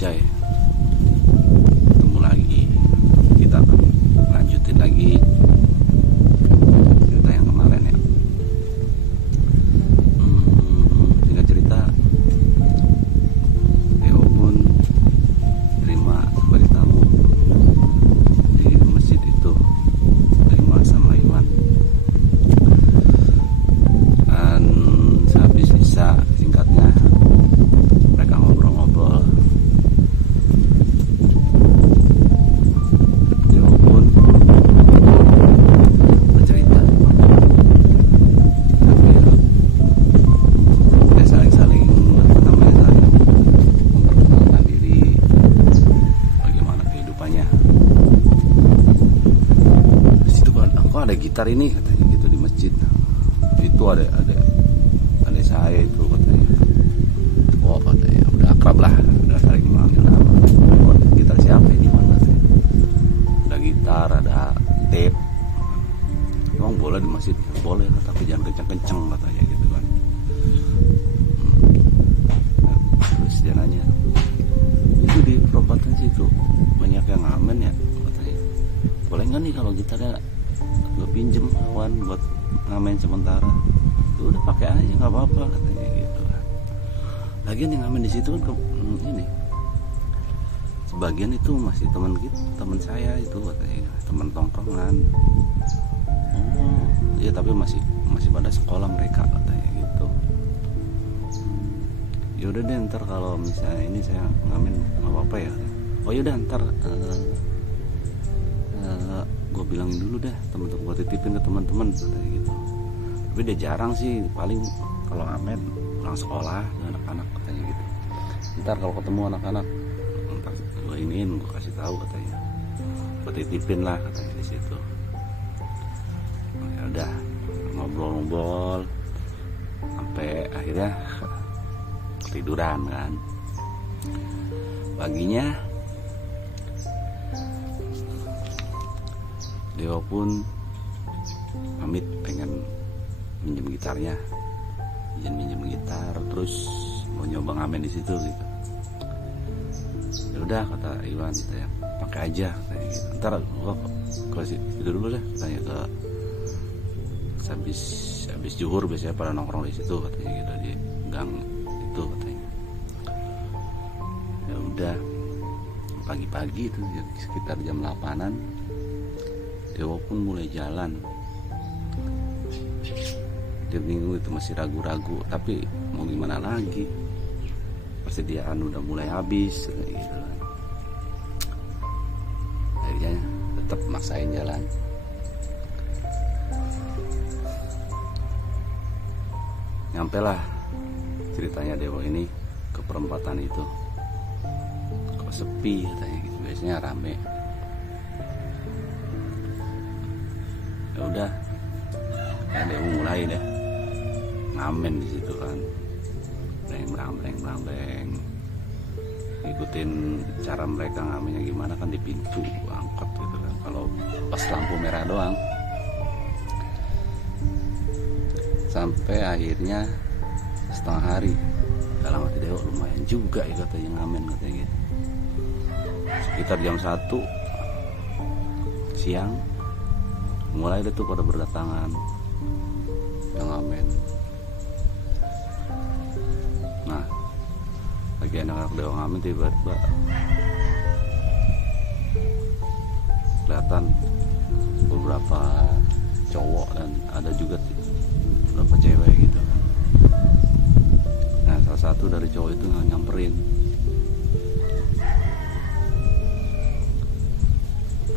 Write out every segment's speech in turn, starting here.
Jai, ketemu lagi. Kita akan lanjutin lagi cerita yang kemarin ya. Singkat cerita, Deo pun terima sebagai tamu di masjid itu, terima sama Iwan. Dan sehabis Isya, singkatnya mereka ngobrol-ngobrol. Dia pun bercerita, tapi ya saling-saling memperkenalkan diri, bagaimana kehidupannya. Di situ kok ada gitar ini, katanya gitu, di masjid. Itu ada saya itu, katanya. Oh, katanya udah akrab lah, udah saling mengenal nama. Oh, gitar siapa ini, mana? Ada gitar, ada tape. Emang boleh di masjid? Boleh, tapi jangan kenceng-kenceng, katanya gitu kan. Terus dia nanya, itu di perempatan situ banyak yang ngamen ya, katanya. Boleh nggak nih kalau gitarnya gue pinjem Wan buat ngamen sementara? Udah pakai aja, nggak apa-apa, katanya gitu. Lagian yang ngamen di situ kan ini sebagian itu masih teman saya itu, katanya, teman tongkrongan. Oh iya, tapi masih pada sekolah mereka, katanya gitu. Yaudah deh, ntar kalau misalnya ini saya ngamen nggak apa-apa ya. Oh yaudah, ntar gue bilangin dulu deh temen-temen, gue titipin ke teman-teman, katanya gitu. Tapi dia jarang sih, paling kalau ngamen pulang sekolah dengan anak-anak, katanya gitu. Ntar kalau ketemu anak-anak, ntar gue iniin, gue kasih tahu, katanya. Gue titipin lah, katanya di situ. Ya udah, ngobrol-ngobrol sampai akhirnya ketiduran kan. Paginya Deo pun pamit pengen minjem gitarnya, minjem gitar, terus mau nyoba ngamen di situ gitu. Ya udah, kata Iwan, ya pakai aja, katanya gitu. Ntar gua ke situ dulu deh, katanya, ke habis zuhur biasanya pada nongkrong di situ, katanya gitu, di gang itu, katanya. Ya udah, pagi-pagi itu sekitar jam 8-an Dewa pun mulai jalan. Dia bingung, itu masih ragu-ragu, tapi mau gimana lagi, persediaan udah mulai habis gitu. Akhirnya tetap maksain jalan. Nyampelah ceritanya Dewa ini ke perempatan itu. Kok sepi, katanya gitu, biasanya rame. Ya udah, ya Dewa mulai deh ngamen di situ kan, breng, ikutin cara mereka ngamennya gimana kan, di pintu angkot gitu kan, kalau pas lampu merah doang. Sampai akhirnya setengah hari, dalam hati Dewa lumayan juga ya, katanya ngamen, katanya gitu. Sekitar jam 1 siang mulai deh tuh pada berdatangan yang ngamen. Nah, lagi anak-anak Dewa ngamen, tiba-tiba kelihatan beberapa cowok dan ada juga beberapa cewek gitu. Nah, salah satu dari cowok itu nyamperin,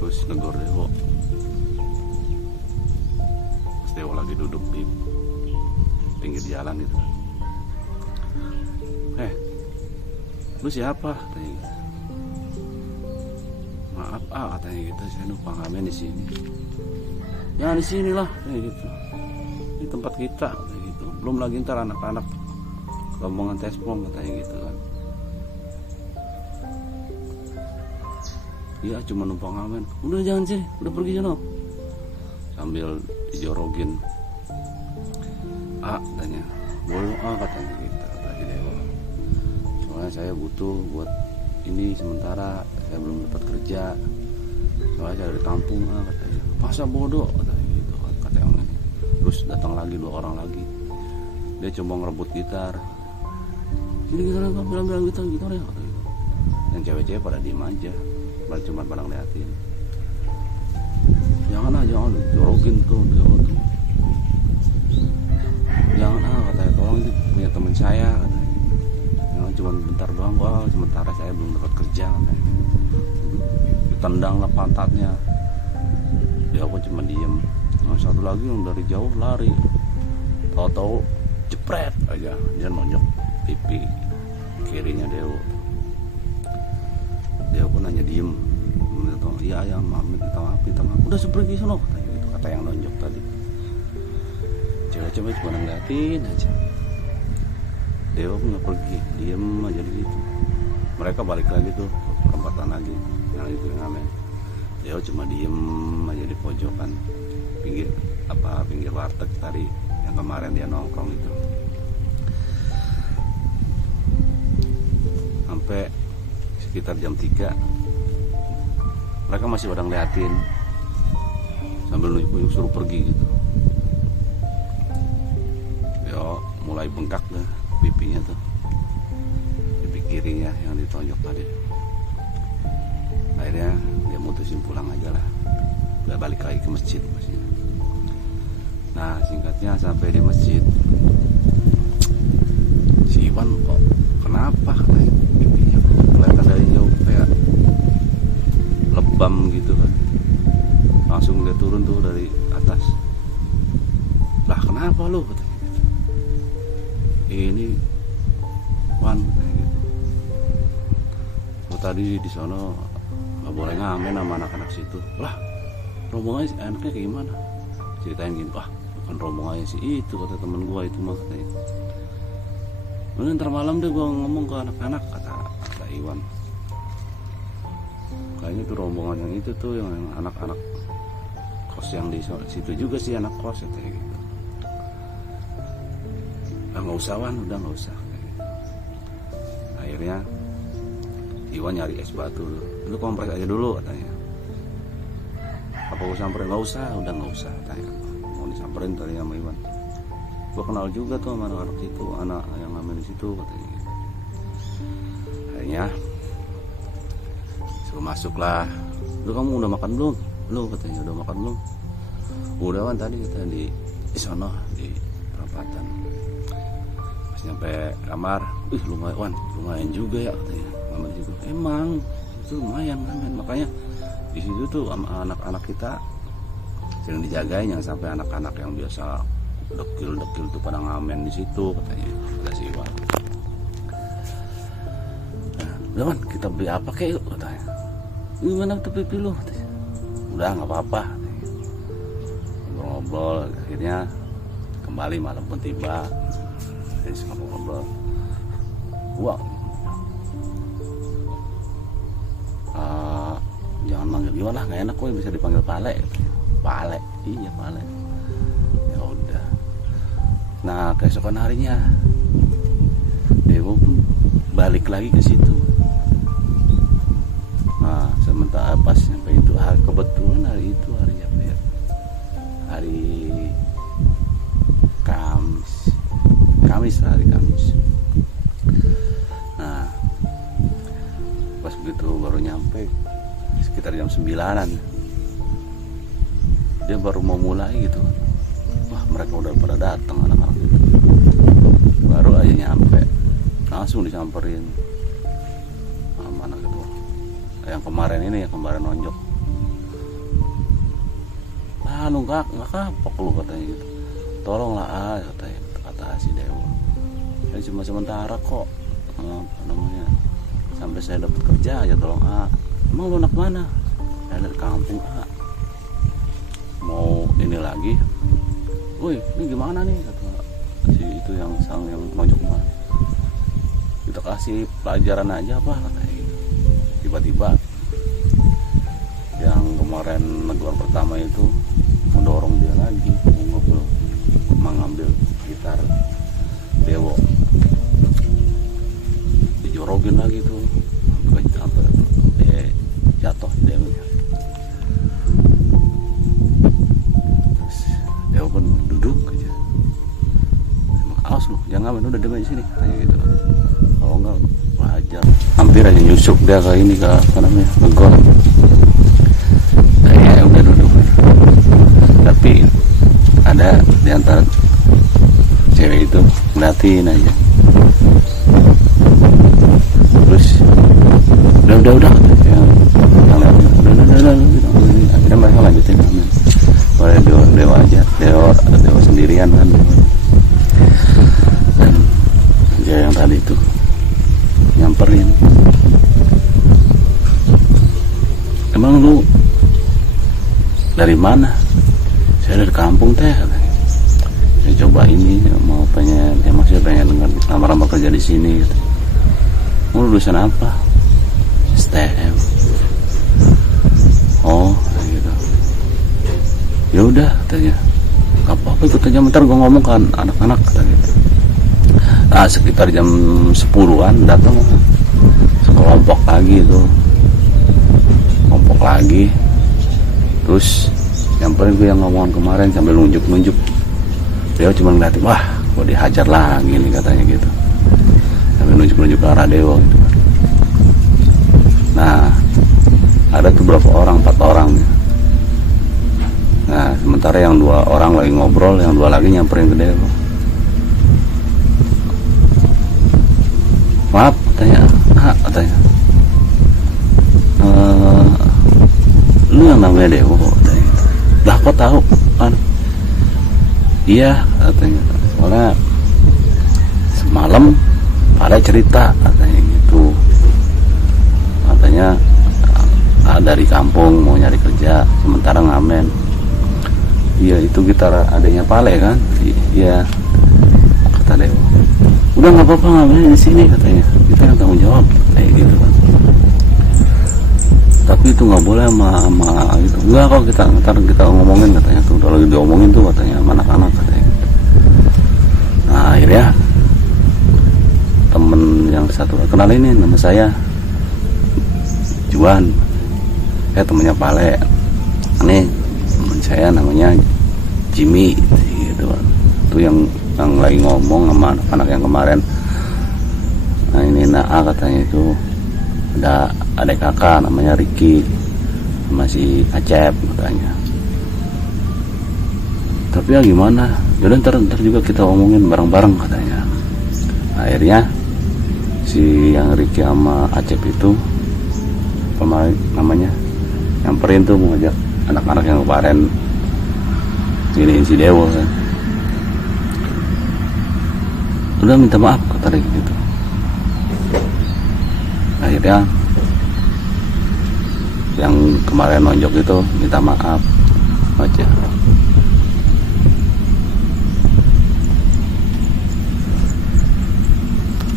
terus negor Dewa. Dewa lagi duduk di pinggir jalan gitu. Lu siapa? Katanya gitu. Maaf katanya gitu, saya numpang ngamen di sini. Ya di sinilah, katanya gitu. Ini tempat kita, katanya gitu. Belum lagi ntar anak-anak rombongan tespong, katanya gitu kan. Iya, cuma numpang ngamen. Udah jangan sini, udah pergi sana. Sambil dijorogin. Katanya. Boleh, katanya gitu. Kata Dewa. Soalnya saya butuh buat ini sementara saya belum dapat kerja, soalnya saya dari kampung, katanya. Masa bodoh, katanya gitu kan, kata yang ini. Terus datang lagi 2 orang lagi, dia cuma ngerebut gitar. Ini gitar apa, bilang gitar ya, katanya. Yang cewek-cewek pada diem aja, cuma pada ngeliatin. Jangan jorokin tuh dia tuh. Jangan katanya, tolong ini punya teman saya, katanya. Jangan cuma bentar doang kok, sementara saya belum dapat kerja, katanya. Ditendang lah pantatnya. Dia aku cuma diem. Nah, satu lagi yang dari jauh lari, tahu-tahu jepret aja dia nonjok pipi kirinya Dewo. Dia pun hanya diem. Iya ayam Mamet minta maaf. Udah pergi sono, katanya gitu, kata yang nonjok tadi. Cewek-cewek cuma ngeliatin aja. Dewa pun nggak pergi, diem aja di situ. Mereka balik lagi tuh ke perempatan lagi, yang itu yang ngamen. Dewa cuma diem aja di pojokan pinggir warteg tadi yang kemarin dia nongkrong itu. Sampai sekitar jam 3 mereka masih pada ngeliatin sambil nunjuk-nunjuk suruh pergi gitu. Dia mulai bengkak dah pipinya tuh, pipi kirinya yang ditonjok tadi. Akhirnya dia mutusin pulang aja lah, udah balik lagi ke masjid masih. Nah singkatnya sampai di masjid, si Iwan kok kenapa katanya pipinya kelihatan dari jauh kayak lebam gitu kan. Langsung dia turun tuh dari atas. Lah kenapa lu, katanya. Ini Wan, gitu. Oh, tadi di sono nggak boleh ngamen sama anak-anak situ. Lah rombongannya enaknya kayak gimana? Ceritain gini, wah bukan rombongannya sih itu, kata temen gua itu mah, katanya. Ntar malam deh gua ngomong ke anak-anak, kata Iwan. Kayaknya tuh rombongan yang itu tuh yang anak-anak kos yang di situ juga sih, anak kos kayak gitu. Ah nggak usah Wan, udah nggak usah. Akhirnya Iwan nyari es batu, lu kompres aja dulu, katanya. Apa gua samperin? Nggak usah, udah nggak usah, katanya. Mau disamperin tadi sama Iwan. Gua kenal juga tuh sama anak-anak situ, anak yang ngamen di situ, katanya. Akhirnya suruh masuk lah. Lu kamu udah makan belum? Lu, katanya, udah makan belum? Udah Wan, tadi kita di sono di perempatan. Pas nyampe kamar, lumayan juga ya, katanya. Mama di situ, emang itu lumayan kan, makanya di situ tuh sama anak-anak kita sering dijagain, jangan sampai anak-anak yang biasa dekil tuh pada ngamen di situ, katanya. Kata si Iwan. Nah, udah Wan, kita beli apa kayak yuk, katanya. Gimana tuh pipi lu? Udah nggak apa-apa. Ngobrol, akhirnya kembali malam pun tiba. Jadi ngobrol. Wah, jangan manggil gimana, nggak enak kok bisa dipanggil Pale. Pale, iya Pale. Ya udah. Nah keesokan harinya Dewo pun balik lagi ke situ. Nah sementara pas sampai itu hari, kebetulan hari itu hari apa ya, hari Kamis. Nah pas begitu baru nyampe sekitar jam 9-an, dia baru mau mulai gitu. Wah mereka udah pada datang anak-anak itu. Baru aja nyampe langsung disamperin sama anak itu yang kemarin ini, yang kemarin nonjok. Nah lu nggak kapok lu, katanya gitu. Tolonglah katanya, kata si Dewo. Saya cuma sementara kok, apa namanya, sampai saya dapat kerja aja, tolong Emang lu anak mana? Saya dari kampung mau ini lagi. Woi ini gimana nih, kata si itu yang nonjok mah. Kita kasih pelajaran aja apa, katanya gitu. Tiba-tiba yang kemarin negor pertama itu mendorong dia lagi, mengambil gitar Dewo, dijorogin lagi tuh ngamen udah demi sini kayak gitu. Kalau enggak wajar. Hampir aja nyusuk dia ke ini ke apa namanya ngegol. Kayak udah duduk. Tapi ada di antara cewek itu ngeliatin aja. Terus udah yang akhirnya mereka lanjutin ngamen. Boleh dewa aja, dewa sendirian kan. Dan dia yang tadi itu nyamperin, emang lu dari mana? Saya dari kampung teh. Saya coba ini mau pengen, emang saya pengen lamar kerja di sini. Mau lulusan apa? STM. Oh, kayak gitu. Ya udah katanya. Gak apa-apa ikut aja, bentar gue ngomong kan anak-anak kata gitu. Nah sekitar jam 10-an datang sekelompok lagi itu, kelompok lagi. Terus nyamperin gue yang ngomongan kemarin sambil nunjuk-nunjuk. Dia cuma ngeliatin, wah gue dihajar lagi nih katanya gitu. Sambil nunjuk-nunjuk ke arah Dewa gitu. Nah ada tuh berapa orang, 4 orang. Nah sementara yang 2 orang lagi ngobrol, yang 2 lagi nyamperin ke Dewa. Maaf katanya, katanya lu yang namanya Dewa katanya. Lah kok tahu kan? Iya katanya, soalnya semalam pada cerita katanya gitu. Katanya dari kampung mau nyari kerja sementara ngamen. Iya itu gitar adanya Pale kan? Iya kata Dewa. Udah nggak apa-apa ngamen di sini katanya. Kita yang tanggung jawab kayak gitu kan. Tapi itu nggak boleh sama itu. Enggak kok kita ngomongin katanya tuh. Kalau lagi diomongin tuh katanya sama anak-anak katanya. Nah akhirnya temen yang satu kenalin nih nama saya Juan. Temennya Pale. Ini temen saya namanya Jimmy gitu kan. Itu yang lagi ngomong sama anak-anak yang kemarin. Nah ini Naa katanya itu ada adik kakak namanya Ricky sama si Acep katanya. Tapi ya gimana, yaudah ntar juga kita omongin bareng-bareng katanya. Akhirnya si yang Ricky sama Acep itu apa namanya nyamperin tuh mau ngajak anak-anak yang kemarin giniin si Dewa kan. Udah minta maaf kata Ricky gitu. Akhirnya yang kemarin nonjok itu minta maaf aja.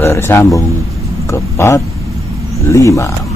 Bersambung ke part 5.